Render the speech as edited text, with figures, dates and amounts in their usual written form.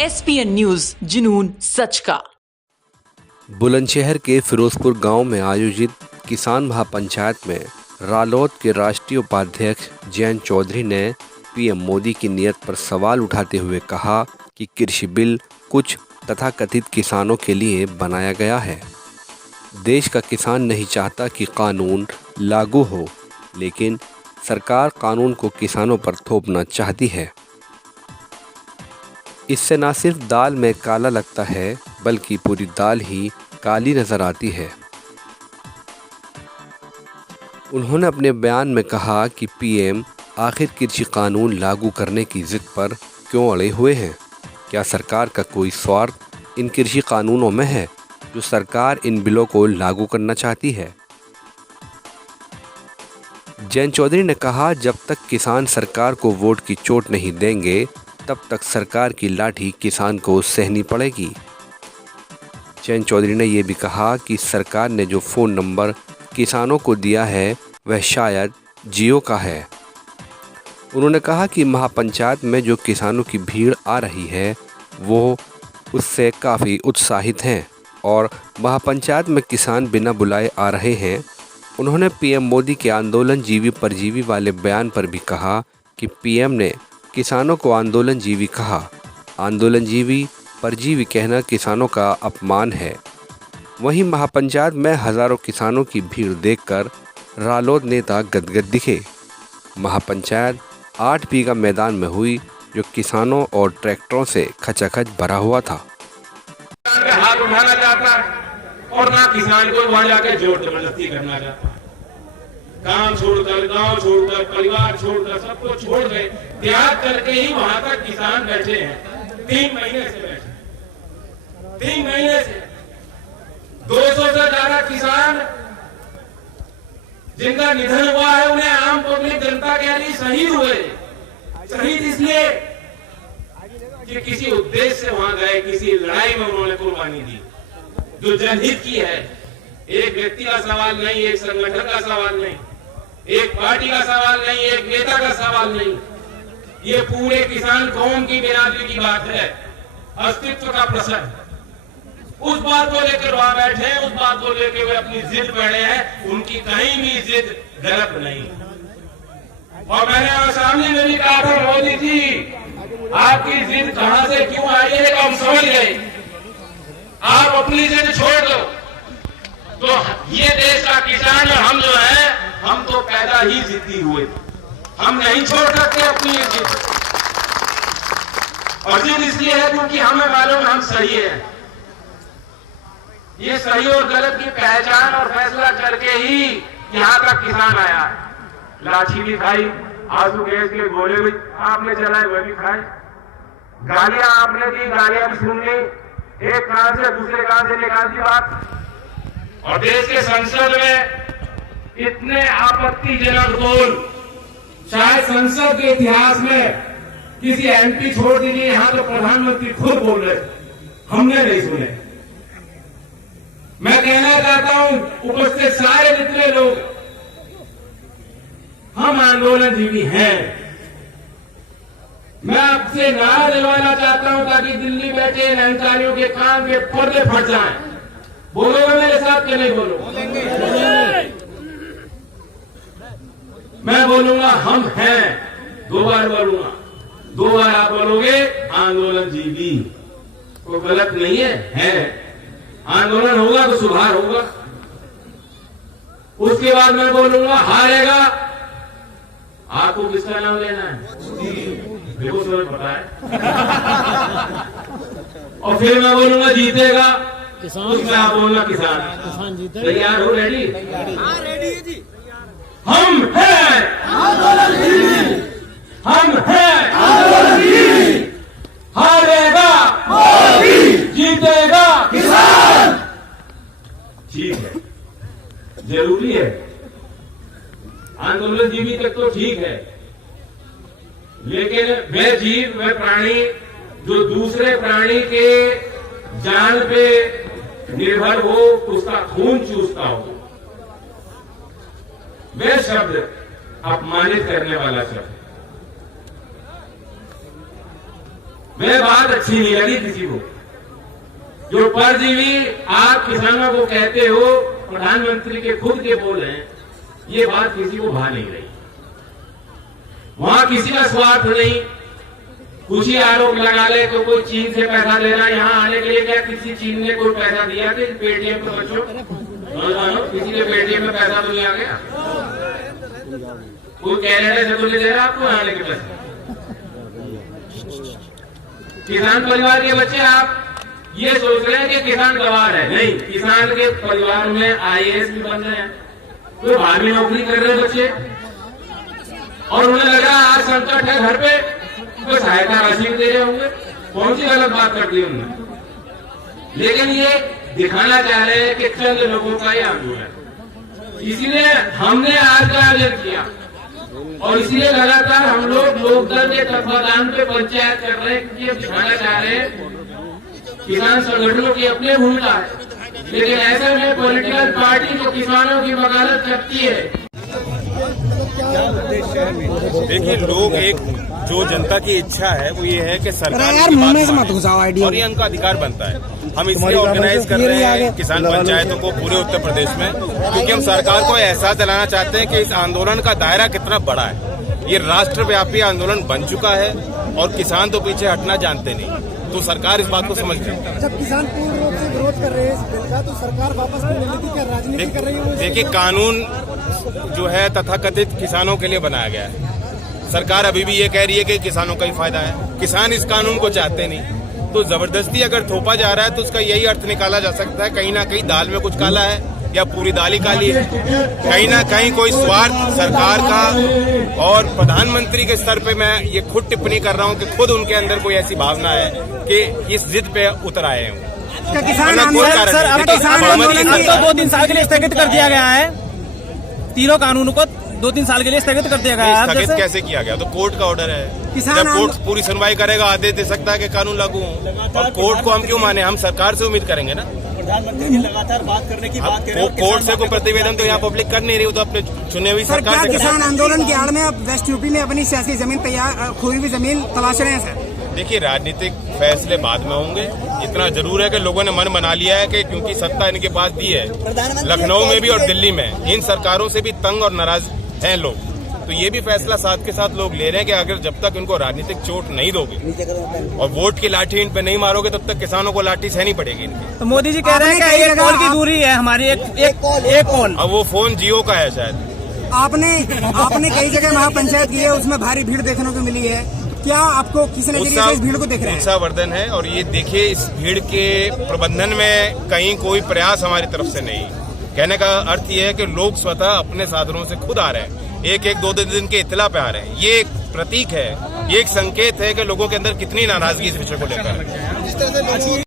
SPN news, जुनून सच का। बुलंदशहर के फिरोजपुर गांव में आयोजित किसान महापंचायत में रालोद के राष्ट्रीय उपाध्यक्ष जयंत चौधरी ने पीएम मोदी की नीयत पर सवाल उठाते हुए कहा कि कृषि बिल कुछ तथाकथित किसानों के लिए बनाया गया है। देश का किसान नहीं चाहता कि कानून लागू हो, लेकिन सरकार कानून को किसानों पर थोपना चाहती है। इससे न सिर्फ दाल में काला लगता है, बल्कि पूरी दाल ही काली नजर आती है। उन्होंने अपने बयान में कहा कि पीएम आखिर कृषि कानून लागू करने की जिद पर क्यों अड़े हुए हैं। क्या सरकार का कोई स्वार्थ इन कृषि कानूनों में है जो सरकार इन बिलों को लागू करना चाहती है। जयंत चौधरी ने कहा, जब तक किसान सरकार को वोट की चोट नहीं देंगे, तब तक सरकार की लाठी किसान को सहनी पड़ेगी। जयंत चौधरी ने यह भी कहा कि सरकार ने जो फ़ोन नंबर किसानों को दिया है वह शायद जियो का है। उन्होंने कहा कि महापंचायत में जो किसानों की भीड़ आ रही है वो उससे काफ़ी उत्साहित हैं और महापंचायत में किसान बिना बुलाए आ रहे हैं। उन्होंने पीएम मोदी के आंदोलन जीवी परजीवी वाले बयान पर भी कहा कि पीएम ने किसानों को आंदोलन जीवी कहा। आंदोलन जीवी परजीवी कहना किसानों का अपमान है। वहीं महापंचायत में हजारों किसानों की भीड़ देखकर रालोद नेता गदगद दिखे। महापंचायत 8 बीघा मैदान में हुई, जो किसानों और ट्रैक्टरों से खचाखच भरा हुआ था। हाथ उठाना चाहता और ना किसान को वहां जाकर जोर जबरदस्ती करना चाहता। काम छोड़कर, गांव छोड़कर, परिवार छोड़कर, सबको छोड़ गए, त्याग करके ही वहां तक किसान बैठे हैं। 3 महीने से बैठे, 3 महीने से 200 से ज्यादा किसान जिनका निधन हुआ है, उन्हें आम पब्लिक जनता के लिए शहीद हुए। शहीद इसलिए कि किसी उद्देश्य से वहां गए, किसी लड़ाई में उन्होंने कुर्बानी दी जो जनहित की है। एक व्यक्ति का सवाल नहीं, एक संगठन का सवाल नहीं, एक पार्टी का सवाल नहीं, एक नेता का सवाल नहीं, ये पूरे किसान कौम की बिरादरी की बात है, अस्तित्व का प्रश्न। उस बात को लेकर वहां बैठे हैं, उस बात को लेकर वे अपनी जिद पर अड़े हैं। उनकी कहीं भी जिद गलत नहीं। और मैंने सामने में भी कहा था, मोदी जी आपकी जिद कहां से क्यों आई है हम समझ गए। आप अपनी जिद छोड़ दो तो ये देश का किसान और हम जो है, हम तो पैदा ही जिद्दी हुए, हम नहीं छोड़ सकते अपनी ये जिद। और जिद इसलिए है क्योंकि हमें मालूम हम सही है। ये सही और गलत की पहचान और फैसला करके ही यहां तक किसान आया है। लाठी भी खाई, आंसू गैस के गोले भी आपने चलाए, वह भी खाए, गालियां आपने दी, गालियां भी सुन ली, एक कान से दूसरे कान से निकाल दी बात। और देश के संसद में इतने आपत्तिजनक बोल शायद संसद के इतिहास में किसी एमपी छोड़ दीजिए, यहां तो प्रधानमंत्री खुद बोल रहे, हमने नहीं सुने। मैं कहना चाहता हूं उपस्थित सारे जितने लोग, हम आंदोलन जीवी हैं। मैं आपसे नारा दिलवाना चाहता हूं ताकि दिल्ली बैठे इन अधिकारियों के कान के पर्दे फट जाएं। बोलोगे मेरे साथ कि नहीं बोलोगे? मैं बोलूंगा हम हैं, 2 बार बोलूंगा, 2 बार आप बोलोगे आंदोलन जीवी। कोई गलत नहीं है। आंदोलन होगा तो सुधार होगा। उसके बाद मैं बोलूंगा हारेगा, आपको किसका नाम लेना है? देखो समझ पता है। और फिर मैं बोलूंगा जीतेगा, उसमें आप बोलना किसान जीते। तैयार हो? रेडी? हाँ रेडी है जी। हम हैं आंदोलन जीवी, हम हैं आंदोलन जीवी। हारेगा मोदी, जीतेगा किसान। ठीक है, जरूरी है आंदोलन जीवी तक तो ठीक है, लेकिन वह जीव, वह प्राणी जो दूसरे प्राणी के जान पे निर्भर हो, उसका खून चूसता हो, वह शब्द अपमानित करने वाला शब्द। मैं बात अच्छी नहीं लगी किसी को। जो परजीवी आप किसानों को कहते हो, प्रधानमंत्री के खुद के बोल हैं, ये बात किसी को भा नहीं रही। वहां किसी का स्वार्थ नहीं। कुछ ही आरोप लगा ले तो कोई चीन से पैसा लेना, यहाँ आने के लिए क्या किसी चीन ने कोई पैसा दिया कि पेटीएम पे बच्चों किसी के पेटीएम में पैसा तो नहीं आ गया? कोई कैनेडा से तो नहीं दे रहा आपको आने के पैसे? किसान परिवार के बच्चे आप ये सोच रहे हैं कि किसान गवार है। नहीं, किसान के परिवार में आईएएस भी बन रहे हैं, कोई भावी नौकरी कर रहे बच्चे, और उन्हें लगा आज संकट है घर पे, कोई सहायता राशि भी दे रहे होंगे। कौन सी गलत बात कर दी उन्होंने? लेकिन ये दिखाना चाह रहे हैं कि चंद लोगों का ये आंदोलन, इसीलिए हमने आज का आयोजन किया और इसलिए लगातार हम लोग लोकदल के तत्वाधान पे पंचायत कर रहे हैं, क्योंकि ये दिखाना चाह रहे हैं किसान संगठनों की अपनी भूमिका है, लेकिन ऐसे में पॉलिटिकल पार्टी जो किसानों की वकालत करती है। देखिए, लोग एक जो जनता की इच्छा है वो ये है कि सरकार यार मुंह से मत घुसाओ आइडिया, और ये उनका अधिकार बनता है। हम इसलिए ऑर्गेनाइज कर रहे हैं किसान पंचायतों को पूरे उत्तर प्रदेश में, क्योंकि हम सरकार को एहसास दिलाना चाहते हैं कि इस आंदोलन का दायरा कितना बड़ा है। ये राष्ट्रव्यापी आंदोलन बन चुका है और किसान तो पीछे हटना जानते नहीं, तो सरकार इस बात को समझ रही है। जब किसान पूर्ण रूप से विरोध कर रहे हैं इस बिल का, तो सरकार वापस राजनीति कर रही है। देखिए, कानून जो है तथाकथित किसानों के लिए बनाया गया है। सरकार अभी भी ये कह रही है कि किसानों का ही फायदा है। किसान इस कानून को चाहते नहीं, तो जबरदस्ती अगर थोपा जा रहा है तो उसका यही अर्थ निकाला जा सकता है कहीं ना कहीं दाल में कुछ काला है या पूरी दाल ही काली है। कहीं ना कहीं कोई स्वार्थ सरकार का, और प्रधानमंत्री के स्तर पे मैं ये खुद टिप्पणी कर रहा हूँ कि खुद उनके अंदर कोई ऐसी भावना है कि इस जिद पे उतर आए हैं। किसान आंदोलन सर, अब किसान आंदोलन को 2-3 साल के लिए स्थगित कर दिया गया है। तीनों कानूनों को 2-3 साल के लिए स्थगित कर दिया गया है। स्थगित कैसे किया गया? तो कोर्ट का ऑर्डर है। जब कोर्ट पूरी सुनवाई करेगा आदेश दे सकता है कि कानून लागू हो, और कोर्ट को हम क्यों माने? हम सरकार से उम्मीद करेंगे ना। प्रधानमंत्री की लगातार बात करने की बात कर रहे हैं। कोर्ट से कोई प्रतिवेदन तो यहाँ पब्लिक कर नहीं रही, वो तो अपने चुने हुई सरकार से। किसान आंदोलन की आड़ में अब वेस्ट यूपी में अपनी सियासी जमीन तैयार, खोई हुई जमीन तलाश रहे हैं सर। देखिए, राजनीतिक फैसले बाद में होंगे। इतना जरूर है कि लोगों ने मन बना लिया है कि क्योंकि सत्ता इनके पास दी है, लखनऊ में भी और दिल्ली में, इन सरकारों से भी तंग और नाराज हैं लोग। तो ये भी फैसला साथ के साथ लोग ले रहे हैं कि अगर जब तक इनको राजनीतिक चोट नहीं दोगे और वोट की लाठी इन पे नहीं मारोगे, तब तक किसानों को लाठी सहनी पड़ेगी इनकी। तो मोदी जी कह रहे हैं कि एक कॉल की दूरी है हमारी, एक कॉल। अब वो फोन जियो का है शायद। आपने कई जगह महापंचायत की है, उसमें भारी भीड़ देखने को मिली है। क्या आपको किसी नजरिए से इस भीड़ को देख रहे हैं? उत्साहवर्धन है, और ये देखिए, इस भीड़ के प्रबंधन में कहीं कोई प्रयास हमारी तरफ से नहीं। कहने का अर्थ ये है कि लोग स्वतः अपने साधनों से खुद आ रहे हैं, एक 2 दिन के इत्तला पे आ रहे हैं। ये एक प्रतीक है, ये एक संकेत है कि लोगों के अंदर कितनी नाराजगी इस विषय को लेकर है।